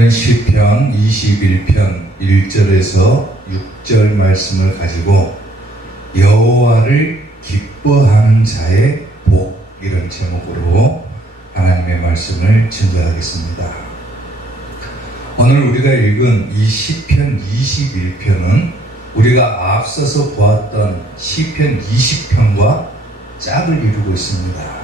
오늘은 시편 21편 1절에서 6절 말씀을 가지고 여호와를 기뻐하는 자의 복, 이런 제목으로 하나님의 말씀을 증거하겠습니다. 오늘 우리가 읽은 이 시편 21편은 우리가 앞서서 보았던 시편 20편과 짝을 이루고 있습니다.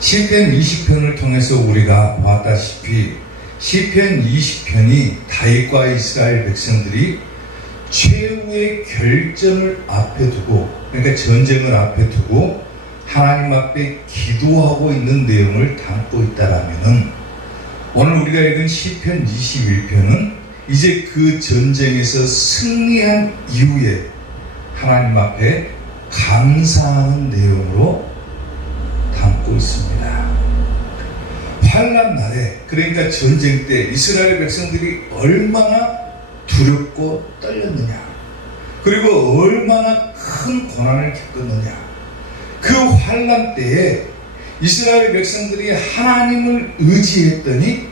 시편 20편을 통해서 우리가 보았다시피 시편 20편이 다윗과 이스라엘 백성들이 최후의 결전을 앞에 두고, 그러니까 전쟁을 앞에 두고 하나님 앞에 기도하고 있는 내용을 담고 있다라면은, 오늘 우리가 읽은 시편 21편은 이제 그 전쟁에서 승리한 이후에 하나님 앞에 감사하는 내용으로 담고 있습니다. 환난 날에, 그러니까 전쟁 때 이스라엘 백성들이 얼마나 두렵고 떨렸느냐, 그리고 얼마나 큰 고난을 겪었느냐, 그 환난 때에 이스라엘 백성들이 하나님을 의지했더니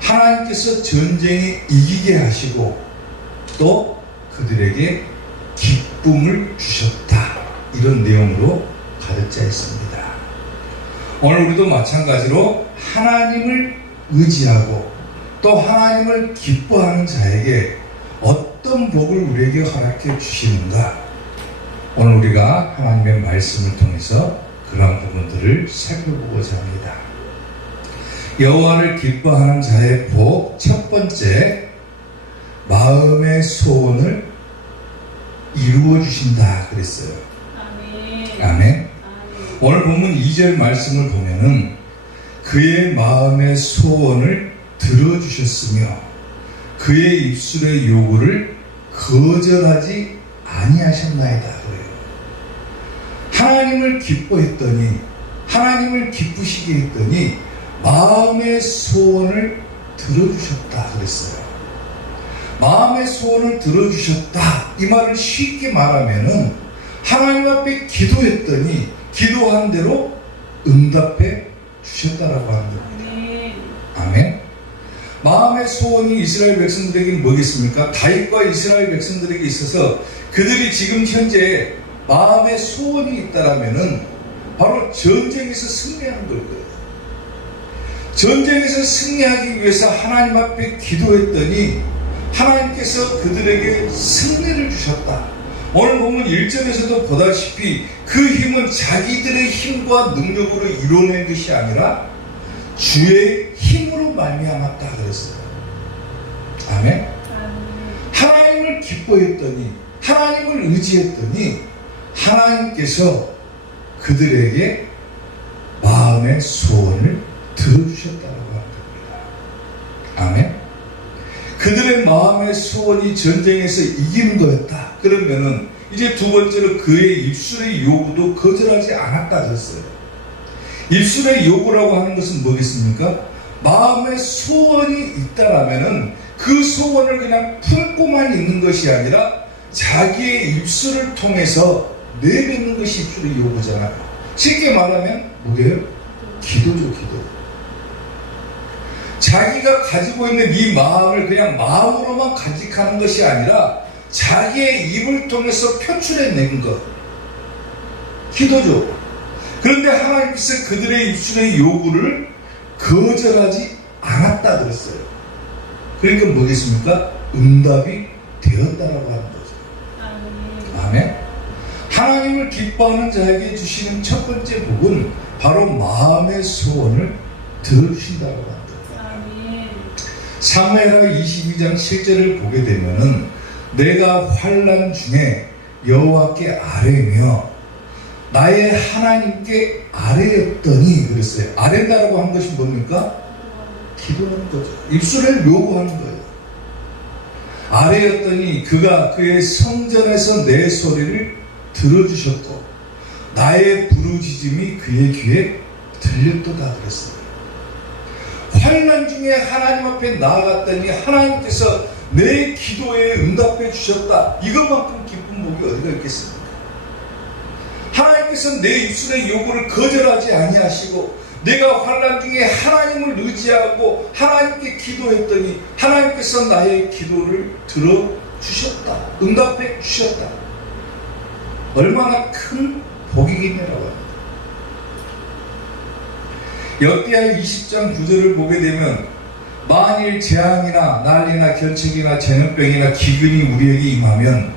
하나님께서 전쟁에 이기게 하시고 또 그들에게 기쁨을 주셨다, 이런 내용으로 가득 차 있습니다. 오늘 우리도 마찬가지로 하나님을 의지하고 또 하나님을 기뻐하는 자에게 어떤 복을 우리에게 허락해 주시는가, 오늘 우리가 하나님의 말씀을 통해서 그러한 부분들을 살펴보고자 합니다. 여호와를 기뻐하는 자의 복, 첫 번째, 마음의 소원을 이루어 주신다 그랬어요. 아멘. 아멘. 오늘 본문 2절 말씀을 보면은 그의 마음의 소원을 들어주셨으며 그의 입술의 요구를 거절하지 아니하셨나이다 그래요. 하나님을 기뻐했더니, 하나님을 기쁘시게 했더니 마음의 소원을 들어주셨다 그랬어요. 마음의 소원을 들어주셨다, 이 말을 쉽게 말하면은 하나님 앞에 기도했더니 기도한 대로 응답해 주셨다라고 하는 겁니다. 아멘. 마음의 소원이 이스라엘 백성들에게 뭐겠습니까? 다윗과 이스라엘 백성들에게 있어서 그들이 지금 현재 마음의 소원이 있다라면은 바로 전쟁에서 승리하는 걸 거예요. 전쟁에서 승리하기 위해서 하나님 앞에 기도했더니 하나님께서 그들에게 승리를 주셨다. 오늘 보면 1절에서도 보다시피 그 힘은 자기들의 힘과 능력으로 이뤄낸 것이 아니라 주의 힘으로 말미암았다 그랬어요. 아멘. 하나님을 기뻐했더니, 하나님을 의지했더니 하나님께서 그들에게 마음의 소원을 들어주셨다고 합니다. 아멘. 그들의 마음의 소원이 전쟁에서 이기는 거였다. 그러면은 이제 두 번째로 그의 입술의 요구도 거절하지 않았다 그랬어요. 입술의 요구라고 하는 것은 뭐겠습니까? 마음의 소원이 있다라면은 그 소원을 그냥 품고만 있는 것이 아니라 자기의 입술을 통해서 내뱉는 것이 입술의 요구잖아요. 쉽게 말하면 뭐예요? 기도죠, 기도. 자기가 가지고 있는 이 마음을 그냥 마음으로만 간직하는 것이 아니라 자기의 입을 통해서 표출해낸 것, 기도죠. 그런데 하나님께서 그들의 입술의 요구를 거절하지 않았다 그랬어요. 그러니까 뭐겠습니까? 응답이 되었다라고 하는 거죠. 아멘. 하나님을 기뻐하는 자에게 주시는 첫 번째 복은 바로 마음의 소원을 들어주신다고 합니다. 사무엘하 22장 7절을 보게 되면은 내가 환난 중에 여호와께 아뢰며 나의 하나님께 아뢰었더니 그랬어요. 아뢰다라고 한 것이 뭡니까? 기도하는 거죠. 입술을 요구하는 거예요. 아뢰었더니 그가 그의 성전에서 내 소리를 들어주셨고 나의 부르짖음이 그의 귀에 들렸도다 그랬어요. 환난 중에 하나님 앞에 나아갔더니 하나님께서 내 기도에 응답해 주셨다. 이것만큼 기쁜 복이 어디가 있겠습니까? 하나님께서 내 입술의 요구를 거절하지 아니하시고 내가 환난 중에 하나님을 의지하고 하나님께 기도했더니 하나님께서 나의 기도를 들어주셨다. 응답해 주셨다. 얼마나 큰 복이겠냐라고 합니다. 역대하 20장 9절을 보게 되면 만일 재앙이나 난리나 견책이나 전염병이나 기근이 우리에게 임하면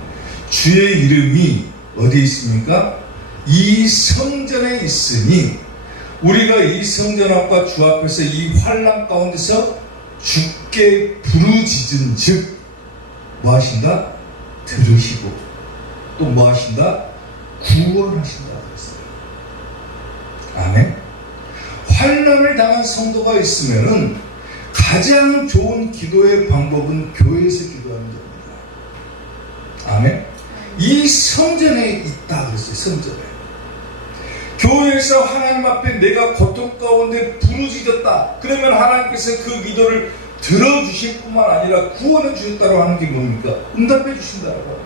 주의 이름이 어디 있습니까? 이 성전에 있으니 우리가 이 성전 앞과 주 앞에서 이 환난 가운데서 주께 부르짖은 즉 뭐 하신다? 들으시고 또 뭐 하신다? 구원하신다 그랬어요. 아멘. 환난을 당한 성도가 있으면은 가장 좋은 기도의 방법은 교회에서 기도하는 겁니다. 아멘. 이 성전에 있다 그랬어요. 성전에. 교회에서 하나님 앞에 내가 고통 가운데 부르짖었다. 그러면 하나님께서 그 기도를 들어주실 뿐만 아니라 구원해 주셨다고 하는 게 뭡니까? 응답해 주신다고 합니다.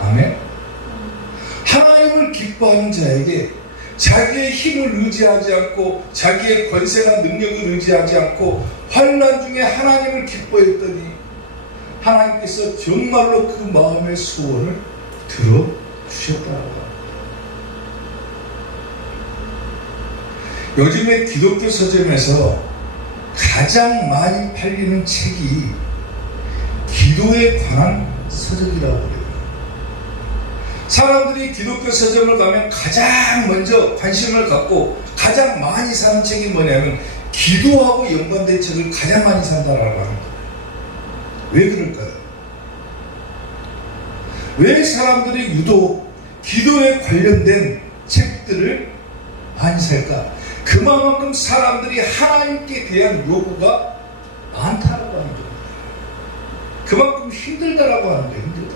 아멘. 하나님을 기뻐하는 자에게 자기의 힘을 의지하지 않고 자기의 권세나 능력을 의지하지 않고 환난 중에 하나님을 기뻐했더니 하나님께서 정말로 그 마음의 소원을 들어주셨다고 합니다. 요즘에 기독교 서점에서 가장 많이 팔리는 책이 기도에 관한 서적이라고 해요. 사람들이 기독교 서점을 가면 가장 먼저 관심을 갖고 가장 많이 사는 책이 뭐냐면 기도하고 연관된 책을 가장 많이 산다라고 하는 거예요. 왜 그럴까요? 왜 사람들이 유독 기도에 관련된 책들을 많이 살까? 그만큼 사람들이 하나님께 대한 요구가 많다라고 하는 겁니다. 그만큼 힘들다라고 하는 거예요. 힘들다.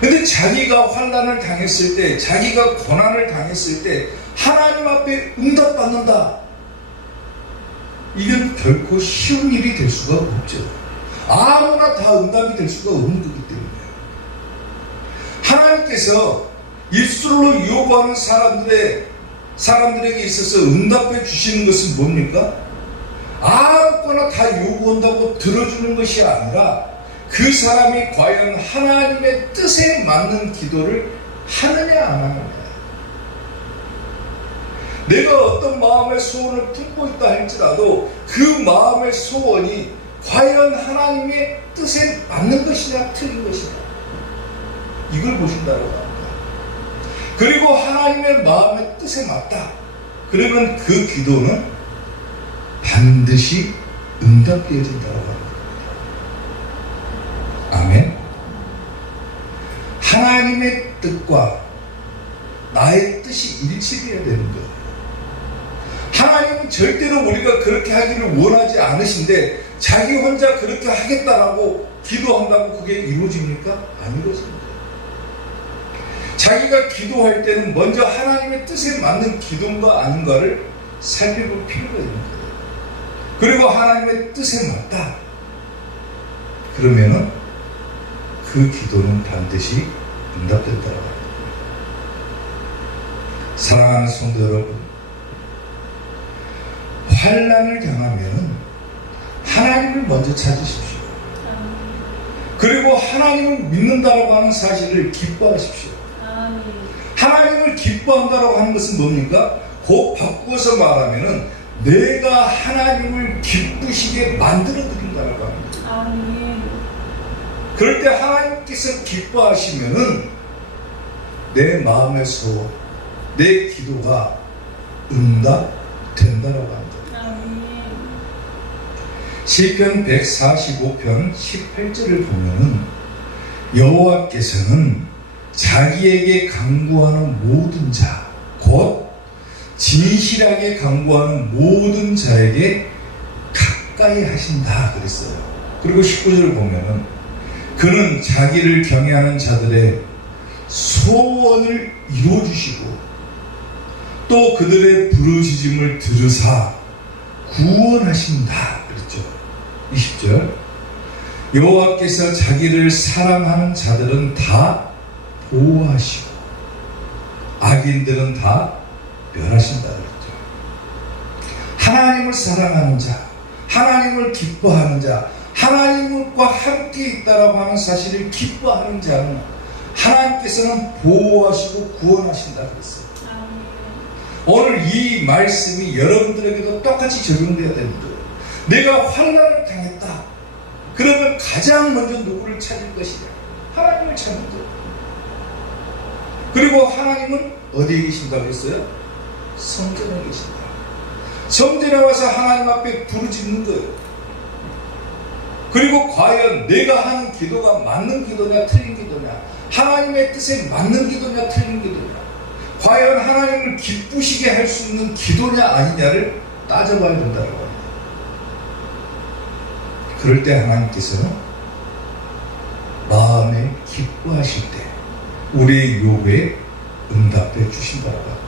근데 자기가 환난을 당했을 때, 자기가 고난을 당했을 때 하나님 앞에 응답받는다. 이건 결코 쉬운 일이 될 수가 없죠. 아무나 다 응답이 될 수가 없는 거기 때문에. 하나님께서 입술로 요구하는 사람들에게 있어서 응답해 주시는 것은 뭡니까? 아무거나 다 요구한다고 들어주는 것이 아니라 그 사람이 과연 하나님의 뜻에 맞는 기도를 하느냐 안 하느냐. 내가 어떤 마음의 소원을 품고 있다 할지라도 그 마음의 소원이 과연 하나님의 뜻에 맞는 것이냐 틀린 것이냐 이걸 보신다고 합니다. 그리고 하나님의 마음의 뜻에 맞다. 그러면 그 기도는 반드시 응답되어진다고 합니다. 아멘. 하나님의 뜻과 나의 뜻이 일치되어야 되는 거예요. 하나님은 절대로 우리가 그렇게 하기를 원하지 않으신데 자기 혼자 그렇게 하겠다라고 기도한다고 그게 이루어집니까? 안 이루어집니다. 자기가 기도할 때는 먼저 하나님의 뜻에 맞는 기도인가 아닌가를 살펴볼 필요가 있는 거예요. 그리고 하나님의 뜻에 맞다. 그러면은 그 기도는 반드시 응답된다고 합니다. 사랑하는 성도 여러분, 환난을 당하면 하나님을 먼저 찾으십시오. 그리고 하나님을 믿는다라고 하는 사실을 기뻐하십시오. 하나님을 기뻐한다라고 하는 것은 뭡니까? 곧 바꾸어서 말하면은 내가 하나님을 기쁘시게 만들어 드린다라고 합니다. 그럴 때 하나님께서 기뻐하시면은 내 마음의 소원, 내 기도가 응답된다라고 합니다. 시편 145편 18절을 보면은 여호와께서는 자기에게 간구하는 모든 자, 곧 진실하게 간구하는 모든 자에게 가까이 하신다 그랬어요. 그리고 19절을 보면은 그는 자기를 경외하는 자들의 소원을 이루어주시고 또 그들의 부르짖음을 들으사 구원하신다 그랬죠. 20절 여호와께서 자기를 사랑하는 자들은 다 보호하시고 악인들은 다 멸하신다 그랬죠. 하나님을 사랑하는 자, 하나님을 기뻐하는 자, 하나님과 함께 있다라고 하는 사실을 기뻐하는 자는 하나님께서는 보호하시고 구원하신다 그랬어요. 오늘 이 말씀이 여러분들에게도 똑같이 적용되어야 됩니다. 내가 환난을 당했다. 그러면 가장 먼저 누구를 찾을 것이냐? 하나님을 찾는 거예요. 그리고 하나님은 어디에 계신다고 했어요? 성전에 계신다. 성전에 와서 하나님 앞에 부르짖는 거예요. 그리고 과연 내가 하는 기도가 맞는 기도냐 틀린 기도냐, 하나님의 뜻에 맞는 기도냐 틀린 기도냐, 과연 하나님을 기쁘시게 할 수 있는 기도냐 아니냐를 따져봐야 된다고 합니다. 그럴 때 하나님께서는 마음에 기뻐하실 때 우리의 요구에 응답해 주신다고 합니다.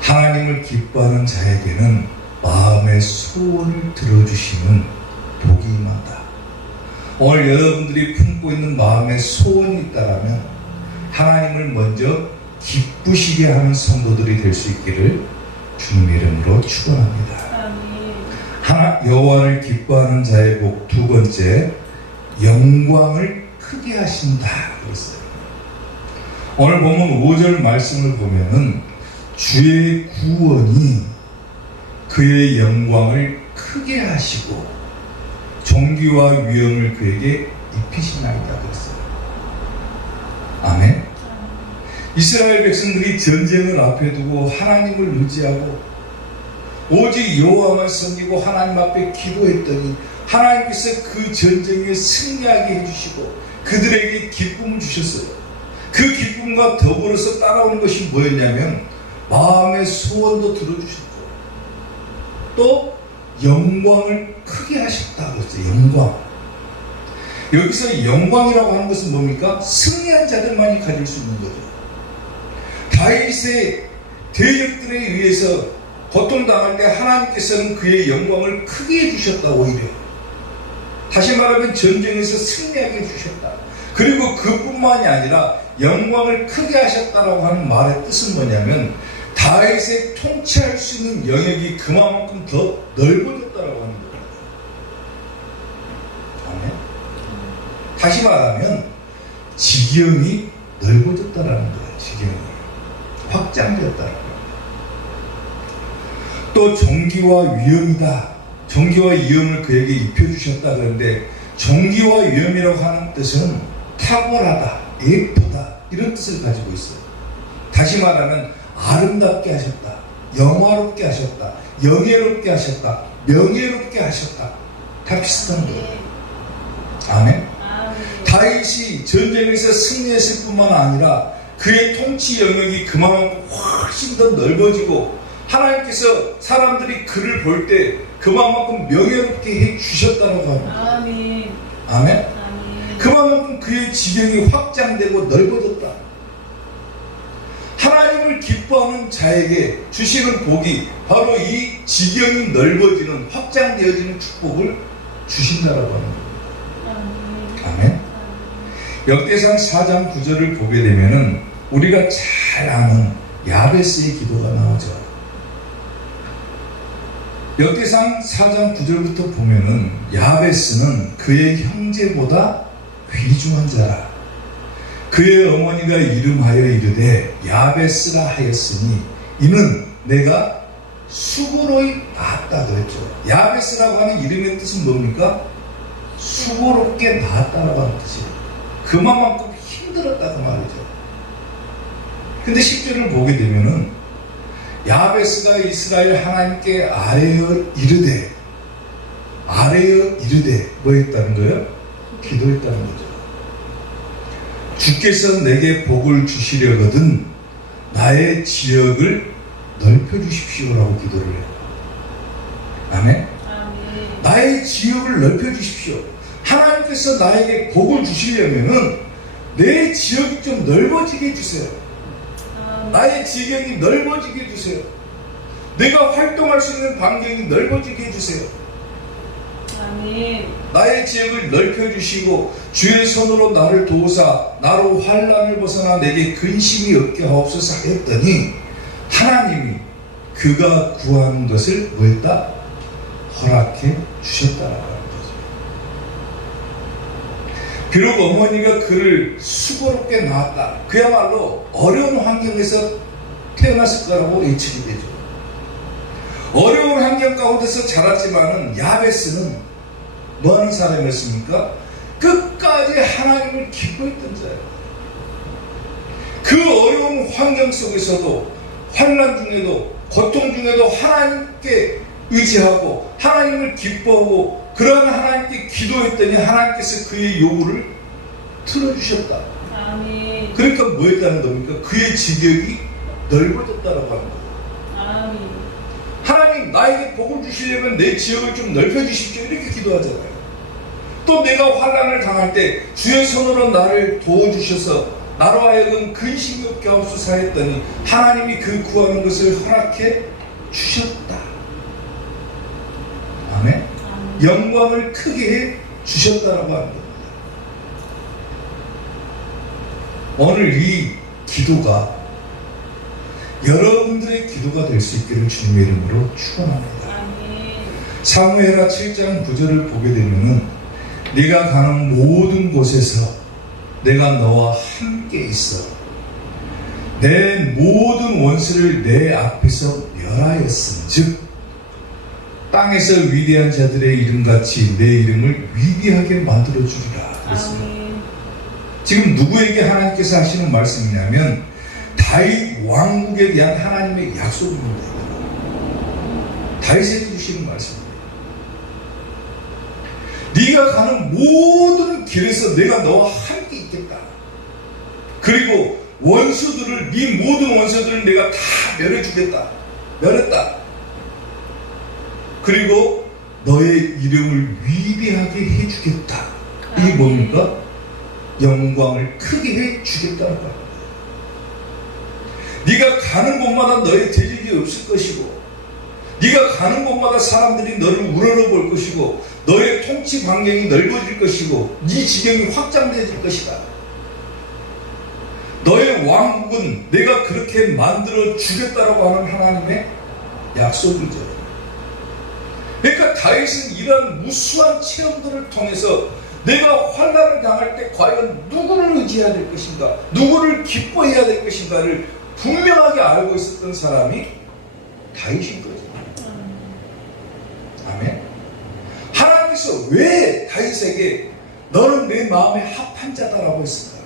하나님을 기뻐하는 자에게는 마음의 소원을 들어주시는 복이 임한다. 오늘 여러분들이 품고 있는 마음의 소원이 있다면 하나님을 먼저 기쁘시게 하는 성도들이 될 수 있기를 주님 이름으로 축원합니다. 여호와를 기뻐하는 자의 복. 두 번째, 영광을 크게 하신다 그랬어요. 오늘 보면 5절 말씀을 보면은 주의 구원이 그의 영광을 크게 하시고 존귀와 위엄을 그에게 입히시나이다 그랬어요. 아멘. 이스라엘 백성들이 전쟁을 앞에 두고 하나님을 의지하고 오직 여호와만 섬기고 하나님 앞에 기도했더니 하나님께서 그 전쟁에 승리하게 해주시고 그들에게 기쁨을 주셨어요. 그 기쁨과 더불어서 따라오는 것이 뭐였냐면 마음의 소원도 들어주셨고 또 영광을 크게 하셨다고 했어요. 영광. 여기서 영광이라고 하는 것은 뭡니까? 승리한 자들만이 가질 수 있는 거죠. 다윗의 대적들에 의해서 고통당할 때 하나님께서는 그의 영광을 크게 해주셨다. 오히려 다시 말하면 전쟁에서 승리하게 해주셨다. 그리고 그뿐만이 아니라 영광을 크게 하셨다라고 하는 말의 뜻은 뭐냐면 다윗의 통치할 수 있는 영역이 그만큼 더 넓어졌다라고 하는 겁니다. 아멘. 다시 말하면 지경이 넓어졌다라는 거예요. 지경이 확장되었다라는 거예요. 또 존귀와 위엄이다. 존귀와 위엄을 그에게 입혀주셨다 그런데 존귀와 위엄이라고 하는 뜻은 탁월하다, 예쁘다 이런 뜻을 가지고 있어요. 다시 말하면 아름답게 하셨다, 영화롭게 하셨다, 영예롭게 하셨다, 명예롭게 하셨다. 다 비슷한 거예요. 아멘. 다윗이 전쟁에서 승리했을 뿐만 아니라 그의 통치 영역이 그만큼 훨씬 더 넓어지고 하나님께서 사람들이 그를 볼 때 그만큼 명예롭게 해 주셨다고 합니다. 아멘. 아멘. 그만큼 그의 지경이 확장되고 넓어졌다. 하나님을 기뻐하는 자에게 주시는 복이 바로 이 지경이 넓어지는 확장되어지는 축복을 주신다라고 하는 겁니다. 아멘. 역대상 4장 9절을 보게 되면은 우리가 잘 아는 야베스의 기도가 나오죠. 역대상 4장 9절부터 보면은 야베스는 그의 형제보다 귀중한 자라. 그의 어머니가 이름하여 이르되 야베스라 하였으니 이는 내가 수고로이 낳았다 그랬죠. 야베스라고 하는 이름의 뜻은 뭡니까? 수고롭게 낳았다라고 하는 뜻이에요. 그만큼 힘들었다고 말이죠. 근데 10절을 보게 되면은 야베스가 이스라엘 하나님께 아뢰어 이르되 뭐 했다는 거예요? 기도했다는 거죠. 주께서 내게 복을 주시려거든 나의 지역을 넓혀주십시오라고 기도를 해요. 아멘? 나의 지역을 넓혀주십시오. 하나님께서 나에게 복을 주시려면은 내 지역이 좀 넓어지게 해주세요. 나의 지경이 넓어지게 해주세요. 내가 활동할 수 있는 반경이 넓어지게 해주세요. 아멘. 나의 지역을 넓혀주시고 주의 손으로 나를 도우사 나로 환난을 벗어나 내게 근심이 없게 하옵소서 하였더니 하나님이 그가 구한 것을 뭐했다? 허락해 주셨다라고 하는 거죠. 비록 어머니가 그를 수고롭게 낳았다. 그야말로 어려운 환경에서 태어났을 거라고 예측이 되죠. 어려운 환경 가운데서 자랐지만은 야베스는 뭐하는 사람이었습니까? 끝까지 하나님을 기뻐했던 자예요. 그 어려운 환경 속에서도 환난 중에도 고통 중에도 하나님께 의지하고 하나님을 기뻐하고 그러한 하나님께 기도했더니 하나님께서 그의 요구를 들어주셨다. 아멘. 그러니까 뭐 했다는 겁니까? 그의 지경이 넓어졌다라고 하는 거예요. 아멘. 하나님 나에게 복을 주시려면 내 지역을 좀 넓혀주십시오 이렇게 기도하잖아요. 또 내가 환난을 당할 때 주의 손으로 나를 도와주셔서 나로 하여금 근심이 없게 하옵소서 하였더니 하나님이 그 구하는 것을 허락해 주셨다. 아멘. 영광을 크게 해 주셨다라고 합니다. 오늘 이 기도가 여러분들의 기도가 될 수 있기를 주님의 이름으로 축원합니다. 사무엘하 7장 9절을 보게 되면은 네가 가는 모든 곳에서 내가 너와 함께 있어 내 모든 원수를 내 앞에서 멸하였은즉 땅에서 위대한 자들의 이름같이 내 이름을 위대하게 만들어주리라 그랬습니다. 지금 누구에게 하나님께서 하시는 말씀이냐면 다윗 왕국에 대한 하나님의 약속입니다. 다윗에게 주시는 말씀입니다. 네가 가는 모든 길에서 내가 너와 함께 있겠다. 그리고 원수들을 네 모든 원수들을 내가 다 멸해주겠다. 멸했다. 그리고 너의 이름을 위대하게 해주겠다. 이게 뭡니까? 영광을 크게 해주겠다는 거야. 네가 가는 곳마다 너의 대적이 없을 것이고 네가 가는 곳마다 사람들이 너를 우러러볼 것이고 너의 통치 반경이 넓어질 것이고 네 지경이 확장되어질 것이다. 너의 왕국은 내가 그렇게 만들어 주겠다라고 하는 하나님의 약속이죠. 그러니까 다윗은 이런 무수한 체험들을 통해서 내가 환난을 당할 때 과연 누구를 의지해야 될 것인가, 누구를 기뻐해야 될 것인가를 분명하게 알고 있었던 사람이 다윗인 거죠. 아멘. 하나님께서 왜 다윗에게 너는 내 마음에 합한 자다라고 했을까?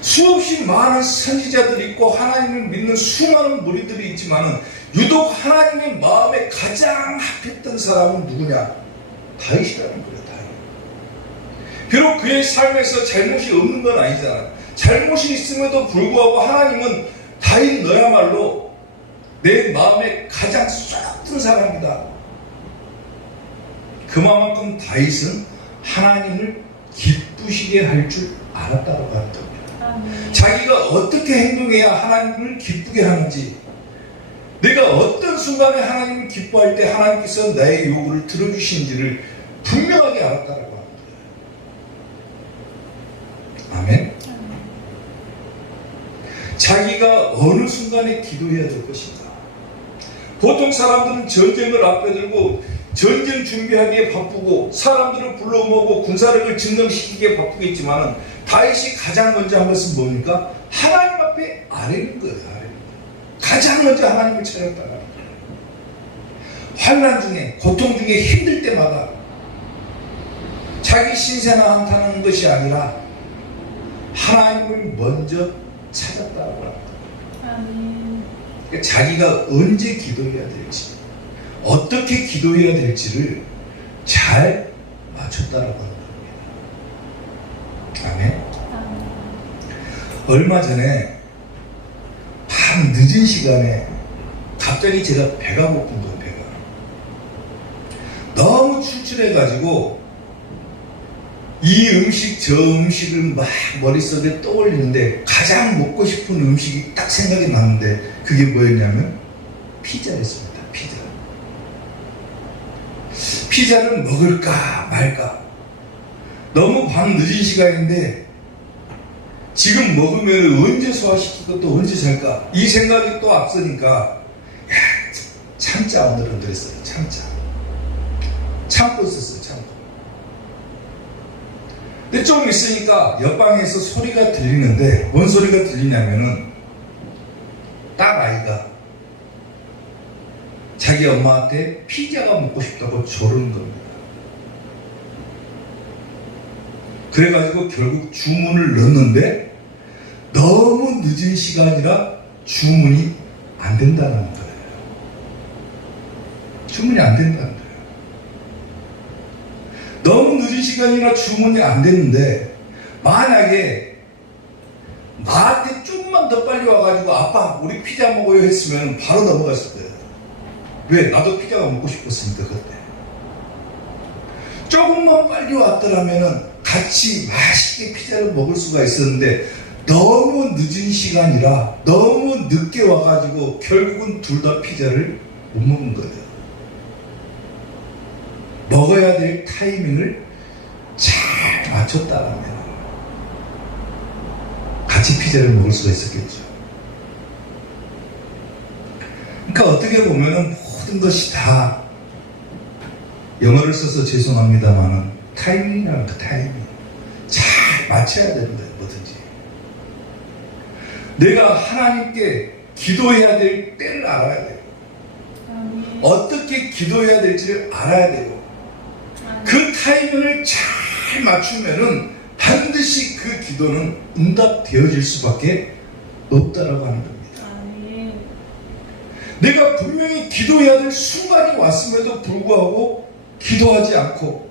수없이 많은 선지자들이 있고 하나님을 믿는 수많은 무리들이 있지만 유독 하나님의 마음에 가장 합했던 사람은 누구냐? 다윗이라는 거예요. 다윗. 비록 그의 삶에서 잘못이 없는 건 아니잖아요. 잘못이 있음에도 불구하고 하나님은 다윗 너야말로 내 마음에 가장 쏙 든 사람이다. 그만큼 다윗은 하나님을 기쁘시게 할 줄 알았다고 하는 겁니다. 자기가 어떻게 행동해야 하나님을 기쁘게 하는지, 내가 어떤 순간에 하나님을 기뻐할 때 하나님께서 나의 요구를 들어주시는지를 분명하게 알았다고 합니다. 아멘. 자기가 어느 순간에 기도해야 될 것인가. 보통 사람들은 전쟁을 앞에 들고 전쟁 준비하기에 바쁘고 사람들을 불러 모으고 군사력을 증강시키기에 바쁘겠지만 다윗이 가장 먼저 한 것은 뭡니까? 하나님 앞에 아뢰는 거예요. 가장 먼저 하나님을 찾았다는 거예요. 환난 중에, 고통 중에, 힘들 때마다 자기 신세나 한타는 것이 아니라 하나님을 먼저 찾았다고 합니다. 그러니까 자기가 언제 기도해야 될지, 어떻게 기도해야 될지를 잘 맞췄다라고 하는 겁니다. 아멘. 얼마 전에 밤 늦은 시간에 갑자기 제가 배가 고픈 거예요. 배가 너무 출출해가지고 이 음식 저 음식을 막 머릿속에 떠올리는데 가장 먹고 싶은 음식이 딱 생각이 났는데 그게 뭐였냐면 피자였습니다. 피자. 피자를 먹을까 말까. 너무 밤 늦은 시간인데 지금 먹으면 언제 소화시키고 또 언제 잘까? 이 생각이 또 앞서니까 참자. 오늘은 그랬어요. 참고 있었어요. 참고. 근데 좀 있으니까 옆방에서 소리가 들리는데 뭔 소리가 들리냐면은 딸 아이가 자기 엄마한테 피자가 먹고 싶다고 조르는 겁니다. 그래가지고 결국 주문을 넣었는데 너무 늦은 시간이라 주문이 안 된다는 거예요. 주문이 안 된다는 거예요. 너무 늦은 시간이라 주문이 안 됐는데 만약에 나한테 조금만 더 빨리 와가지고 아빠 우리 피자 먹어요 했으면 바로 넘어갔을 거예요. 왜? 나도 피자가 먹고 싶었으니까 그때. 조금만 빨리 왔더라면은 같이 맛있게 피자를 먹을 수가 있었는데 너무 늦은 시간이라 너무 늦게 와가지고 결국은 둘 다 피자를 못 먹은 거예요. 먹어야 될 타이밍을 잘 맞췄다라면 같이 피자를 먹을 수가 있었겠죠. 그러니까 어떻게 보면은 모든 것이 다 영어를 써서 죄송합니다만은 타이밍이라는 그 타이밍 잘 맞춰야 되는 거예요. 뭐든지 내가 하나님께 기도해야 될 때를 알아야 돼요. 어떻게 기도해야 될지를 알아야 되고 그 타이밍을 잘 맞추면은 반드시 그 기도는 응답되어질 수밖에 없다라고 하는 겁니다. 내가 분명히 기도해야 될 순간이 왔음에도 불구하고 기도하지 않고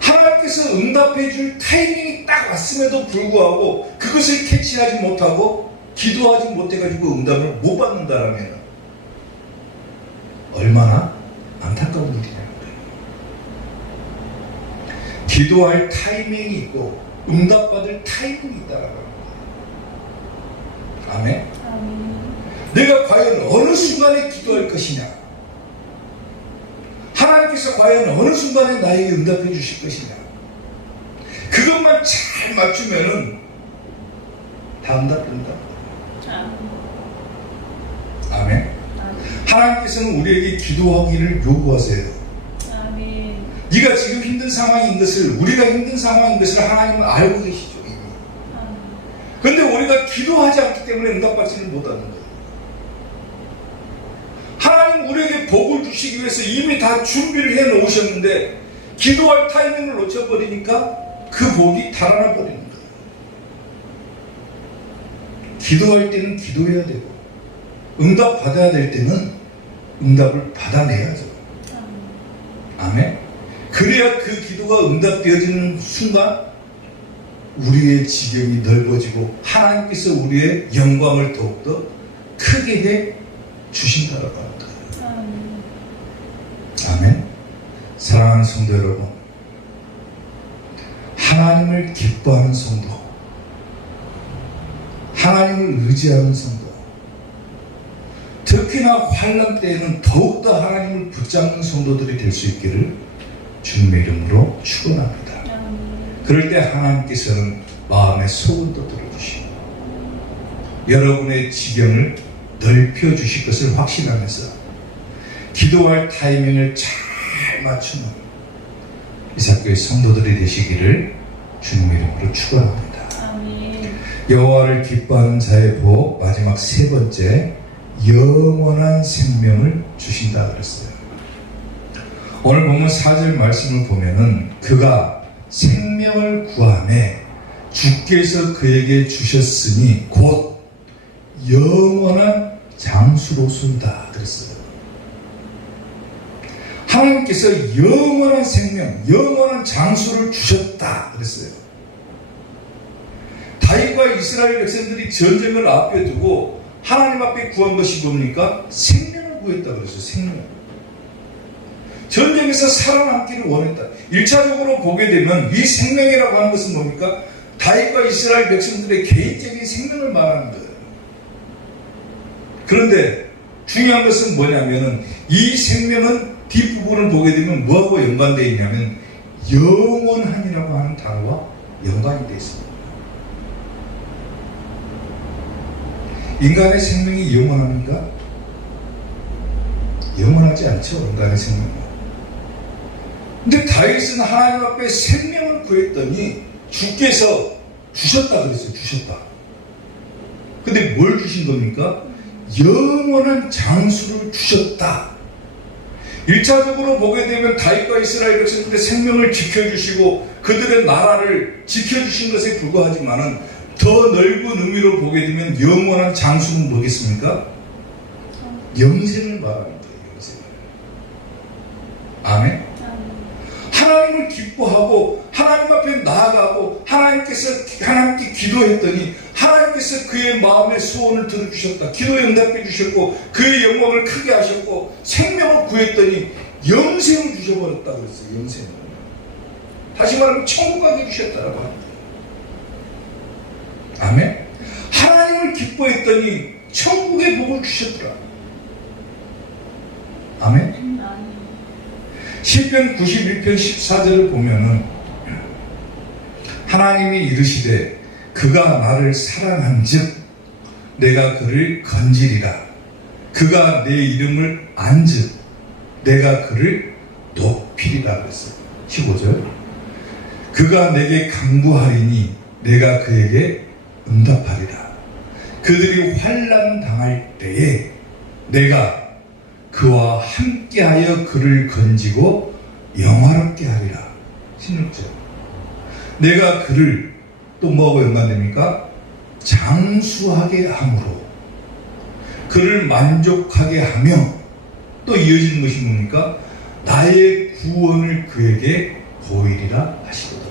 하나님께서 응답해 줄 타이밍이 딱 왔음에도 불구하고 그것을 캐치하지 못하고 기도하지 못해가지고 응답을 못 받는다라면 얼마나 안타까운 일이냐는 거예요. 기도할 타이밍이 있고 응답받을 타이밍이 있다라는 거예요. 아멘. 내가 과연 어느 순간에 기도할 것이냐, 하나님께서 과연 어느 순간에 나에게 응답해 주실 것이냐, 그것만 잘 맞추면은 다 응답된다. 아멘. 하나님께서는 우리에게 기도하기를 요구하세요. 네가 지금 힘든 상황인 것을, 우리가 힘든 상황인 것을 하나님은 알고 계시죠. 이미. 그런데 우리가 기도하지 않기 때문에 응답받지는 못하는 거예요. 하나님 우리에게 복을 주시기 위해서 이미 다 준비를 해 놓으셨는데 기도할 타이밍을 놓쳐버리니까 그 복이 달아나 버리는 거예요. 기도할 때는 기도해야 되고 응답 받아야 될 때는 응답을 받아내야죠. 아멘. 그래야 그 기도가 응답되어지는 순간 우리의 지경이 넓어지고 하나님께서 우리의 영광을 더욱더 크게 해 주신다라고 합니다. 아멘. 사랑하는 성도 여러분, 하나님을 기뻐하는 성도, 하나님을 의지하는 성도, 특히나 환난 때에는 더욱더 하나님을 붙잡는 성도들이 될 수 있기를 주님의 이름으로 축원합니다. 그럴 때 하나님께서는 마음의 소원도 들어주시고 여러분의 지경을 넓혀주실 것을 확신하면서 기도할 타이밍을 잘 맞추는 이삭교회 성도들이 되시기를 주님의 이름으로 축원합니다. 여호와를 기뻐하는 자의 복, 마지막 세 번째, 영원한 생명을 주신다 그랬어요. 오늘 보면 4절 말씀을 보면은 그가 생명을 구하매 주께서 그에게 주셨으니 곧 영원한 장수로소이다 그랬어요. 하나님께서 영원한 생명, 영원한 장수를 주셨다 그랬어요. 다윗과 이스라엘 백성들이 전쟁을 앞에 두고 하나님 앞에 구한 것이 뭡니까? 생명을 구했다 그랬어요. 생명. 전쟁에서 살아남기를 원했다. 1차적으로 보게 되면 이 생명이라고 하는 것은 뭡니까? 다윗과 이스라엘 백성들의 개인적인 생명을 말하는 거예요. 그런데 중요한 것은 뭐냐면은 이 생명은 뒷부분을 보게 되면 뭐하고 연관되어 있냐면 영원한이라고 하는 단어와 연관이 되어 있습니다. 인간의 생명이 영원합니까? 영원하지 않죠, 인간의 생명은. 근데 다윗은 하나님 앞에 생명을 구했더니 주께서 주셨다 그랬어요. 주셨다. 근데 뭘 주신 겁니까? 영원한 장수를 주셨다. 1차적으로 보게 되면 다윗과 이스라엘 백성들의 생명을 지켜주시고 그들의 나라를 지켜주신 것에 불과하지만은 더 넓은 의미로 보게 되면 영원한 장수는 뭐겠습니까? 영생을 말하는 거예요. 영생을. 아멘. 하나님을 기뻐하고 하나님 앞에 나아가고 하나님께 기도했더니 하나님께서 그의 마음의 소원을 들어주셨다. 기도에 응답해 주셨고 그의 영광을 크게 하셨고 생명을 구했더니 영생을 주셔버렸다 그랬어요. 영생을. 다시 말하면 천국 가게 주셨다라고 합니다. 아멘. 하나님을 기뻐했더니 천국의 복을 주셨더라. 아멘. 시편 91편 14절을 보면은 하나님이 이르시되 그가 나를 사랑한즉 내가 그를 건지리라. 그가 내 이름을 안즉 내가 그를 높이리라 그랬어요. 15절. 그가 내게 간구하리니 내가 그에게 응답하리라. 그들이 환난 당할 때에 내가 그와 함께하여 그를 건지고 영화롭게 하리라. 16절. 내가 그를 또 뭐하고 연관됩니까? 장수하게 함으로 그를 만족하게 하며 또 이어지는 것이 뭡니까? 나의 구원을 그에게 보이리라 하시거든.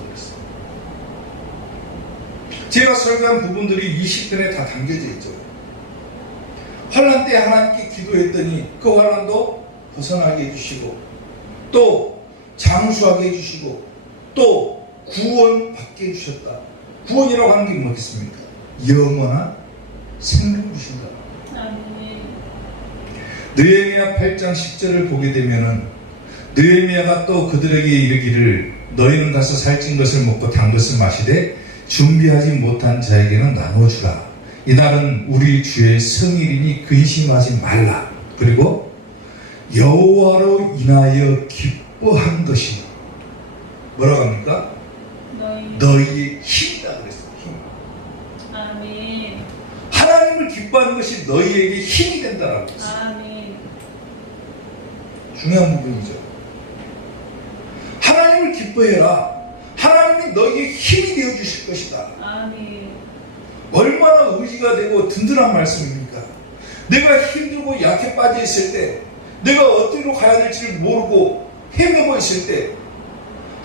제가 설교한 부분들이 20편에 다 담겨져 있죠. 환난 때 하나님께 기도했더니 그 환난도 벗어나게 해주시고 또 장수하게 해주시고 또 구원받게 해주셨다. 구원이라고 하는 게 뭐겠습니까? 영원한 생명을 주신다. 느헤미야 8장 10절을 보게 되면은 느헤미야가 또 그들에게 이르기를 너희는 가서 살찐 것을 먹고 단 것을 마시되 준비하지 못한 자에게는 나눠주라. 이날은 우리 주의 성일이니 근심하지 말라. 그리고 여호와로 인하여 기뻐한 것이 뭐라고 합니까? 너희의 힘이다 그랬어요. 힘. 아멘. 하나님을 기뻐하는 것이 너희에게 힘이 된다라고 했어요. 아멘. 중요한 부분이죠. 하나님을 기뻐해라. 하나님이 너희에게 힘이 되어 주실 것이다. 아멘. 얼마나 의지가 되고 든든한 말씀입니까? 내가 힘들고 약해 빠져 있을 때, 내가 어디로 가야 될지를 모르고 헤매고 있을 때,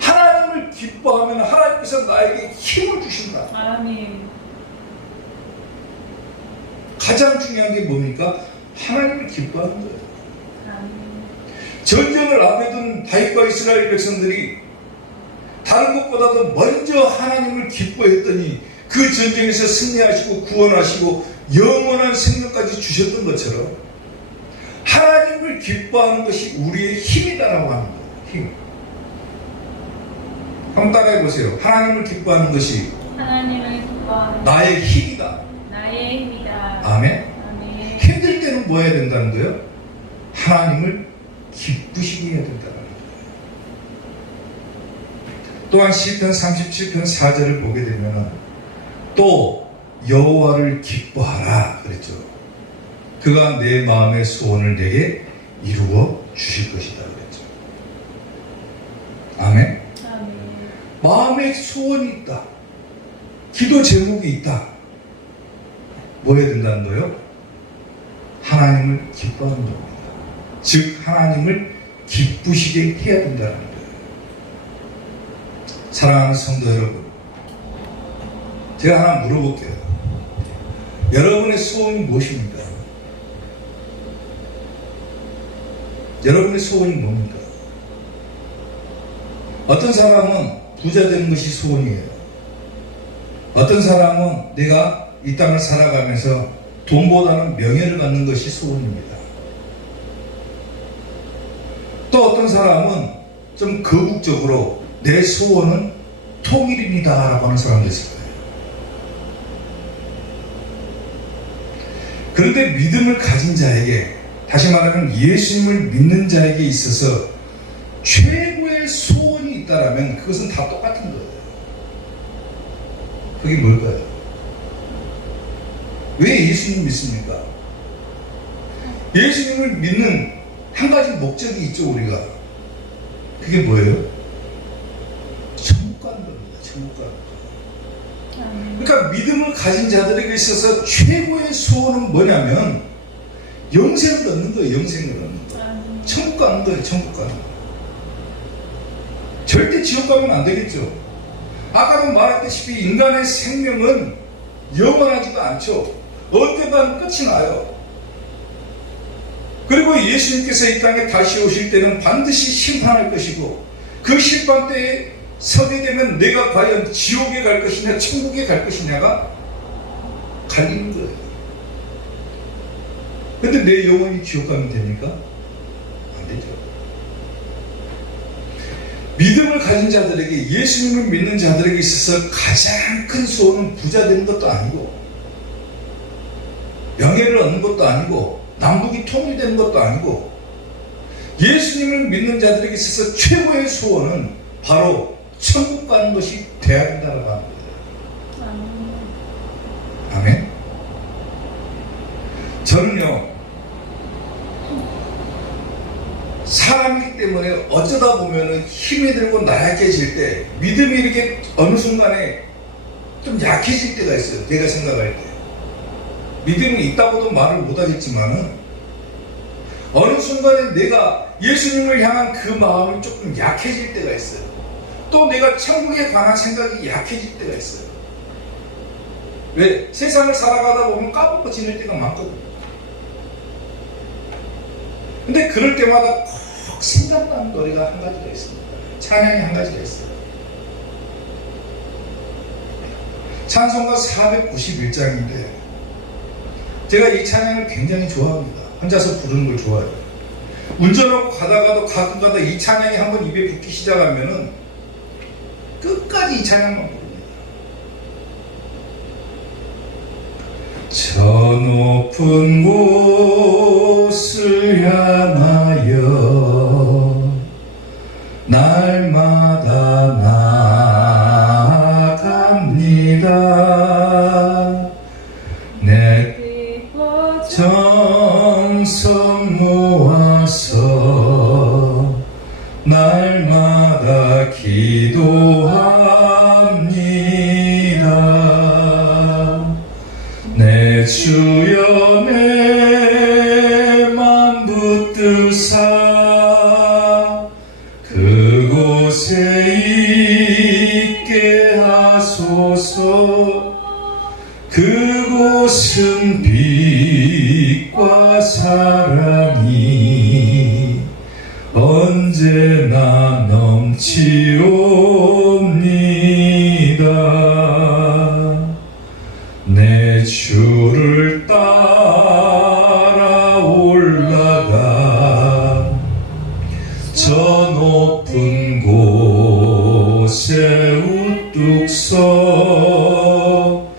하나님을 기뻐하면 하나님께서 나에게 힘을 주신다. 아멘. 가장 중요한 게 뭡니까? 하나님을 기뻐하는 거예요. 아멘. 전쟁을 앞에 둔 다윗과 이스라엘 백성들이 다른 것보다도 먼저 하나님을 기뻐했더니 그 전쟁에서 승리하시고 구원하시고 영원한 생명까지 주셨던 것처럼 하나님을 기뻐하는 것이 우리의 힘이다라고 하는 거예요. 힘. 한번 따라해 보세요. 하나님을 기뻐하는 것이 하나님을 기뻐하는 나의 힘이다. 나의 힘이다. 아멘. 아멘. 힘들 때는 뭐 해야 된다는 거예요? 하나님을 기쁘시게 해야 된다는 거예요. 또한 시편 37편 4절을 보게 되면 또 여호와를 기뻐하라 그랬죠. 그가 내 마음의 소원을 내게 이루어 주실 것이다 그랬죠. 아멘. 아멘. 마음의 소원이 있다. 기도 제목이 있다. 뭐 해야 된다는 거예요? 하나님을 기뻐하는 겁니다. 즉 하나님을 기쁘시게 해야 된다는 거예요. 사랑하는 성도 여러분, 제가 하나 물어볼게요. 여러분의 소원이 무엇입니까? 여러분의 소원이 뭡니까? 어떤 사람은 부자 되는 것이 소원이에요. 어떤 사람은 내가 이 땅을 살아가면서 돈보다는 명예를 갖는 것이 소원입니다. 또 어떤 사람은 좀 거국적으로 내 소원은 통일입니다 라고 하는 사람도 있을 거예요. 그런데 믿음을 가진 자에게, 다시 말하면 예수님을 믿는 자에게 있어서 최고의 소원이 있다라면 그것은 다 똑같은 거예요. 그게 뭘까요? 왜 예수님 믿습니까? 예수님을 믿는 한 가지 목적이 있죠, 우리가. 그게 뭐예요? 천국 가는 겁니다. 천국 가는 거. 그러니까 믿음을 가진 자들에게 있어서 최고의 소원은 뭐냐면 영생을 얻는 거예요. 영생을 얻는 거예요. 천국 가는 거예요. 천국 가는 거. 절대 지옥 가면 안 되겠죠. 아까도 말했다시피 인간의 생명은 영원하지가 않죠. 언젠간 끝이 나요. 그리고 예수님께서 이 땅에 다시 오실 때는 반드시 심판할 것이고, 그 심판 때에 서게 되면 내가 과연 지옥에 갈 것이냐 천국에 갈 것이냐가 갈리는 거예요. 근데 내 영혼이 지옥 가면 됩니까? 안 되죠. 믿음을 가진 자들에게, 예수님을 믿는 자들에게 있어서 가장 큰 소원은 부자 되는 것도 아니고, 명예를 얻는 것도 아니고, 남북이 통일되는 것도 아니고, 예수님을 믿는 자들에게 있어서 최고의 소원은 바로 천국 가는 것이 돼야 된다고 합니다. 아멘. 저는요, 사람이기 때문에 어쩌다 보면은 힘이 들고 나약해질 때, 믿음이 이렇게 어느 순간에 좀 약해질 때가 있어요. 내가 생각할 때. 믿음이 있다고도 말을 못하겠지만은 어느 순간에 내가 예수님을 향한 그 마음이 조금 약해질 때가 있어요. 또 내가 천국에 관한 생각이 약해질 때가 있어요. 왜? 세상을 살아가다 보면 까먹고 지낼 때가 많거든요. 근데 그럴 때마다 꼭 생각나는 노래가 한 가지가 있습니다. 찬양이 한 가지가 있어요. 찬송가 491장인데 제가 이 찬양을 굉장히 좋아합니다. 혼자서 부르는 걸 좋아해요. 운전하고 가다가도 가끔가다 이 찬양이 한번 입에 붙기 시작하면은 끝까지 이 찬양만 부릅니다. 저 높은 곳을 향하여 날마다 나아갑니다. 내 정성 모아서 날마다 기도합니다. 내 주여 내 맘 붙드사 그곳에 있게 하소서. 그곳은 빛과 사랑이 언제나 넘치옵니다. 내 주를 따라 올라가 저 높은 곳에 우뚝 서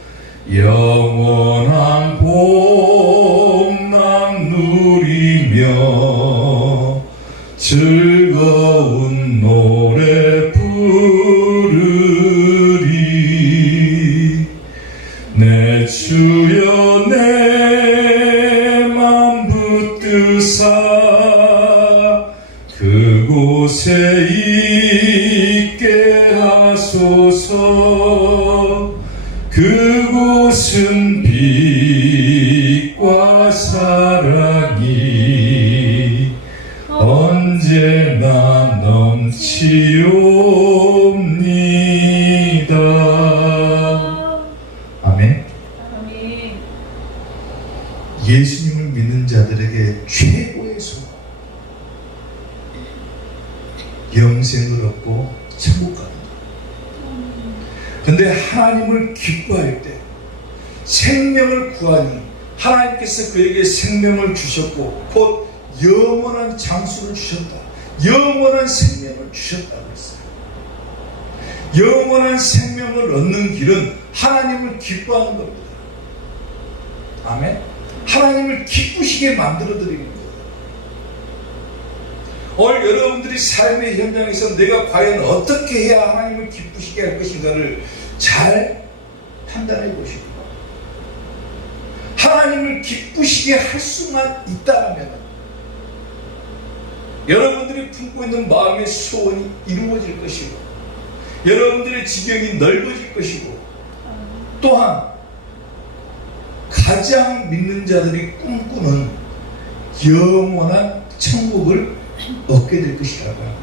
영원한 복락 누리며 즐거운 노래 부르리. 내 주여 내 맘 붙드사 그곳에 있게 하소서. 그곳은 빛과 사랑이 언제나 넘치옵니다. 아멘. 아멘. 예수님을 믿는 자들에게 최고의 소원, 영생을 얻고 천국 가는 것. 근데 하나님을 기뻐할 때, 생명을 구하니 하나님께서 그에게 생명을 주셨고 곧 영원한 장수를 주셨다. 영원한 생명을 주셨다고 했어요. 영원한 생명을 얻는 길은 하나님을 기뻐하는 겁니다. 아멘. 하나님을 기쁘시게 만들어 드리는 거예요. 오늘 여러분들이 삶의 현장에서 내가 과연 어떻게 해야 하나님을 기쁘시게 할 것인가를 잘 판단해 보시고, 하나님을 기쁘시게 할 수만 있다면 여러분들이 품고 있는 마음의 소원이 이루어질 것이고, 여러분들의 지경이 넓어질 것이고, 또한 가장 믿는 자들이 꿈꾸는 영원한 천국을 얻게 될 것이라고 합니다.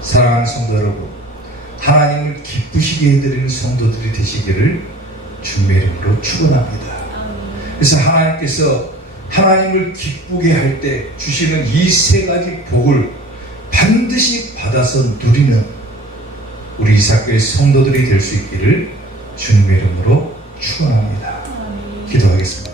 사랑하는 성도 여러분, 하나님을 기쁘시게 해드리는 성도들이 되시기를 주님의 이름으로 축원합니다. 그래서 하나님께서 하나님을 기쁘게 할 때 주시는 이 세 가지 복을 반드시 받아서 누리는 우리 이삭교회 성도들이 될 수 있기를 주님의 이름으로 축원합니다. 기도하겠습니다.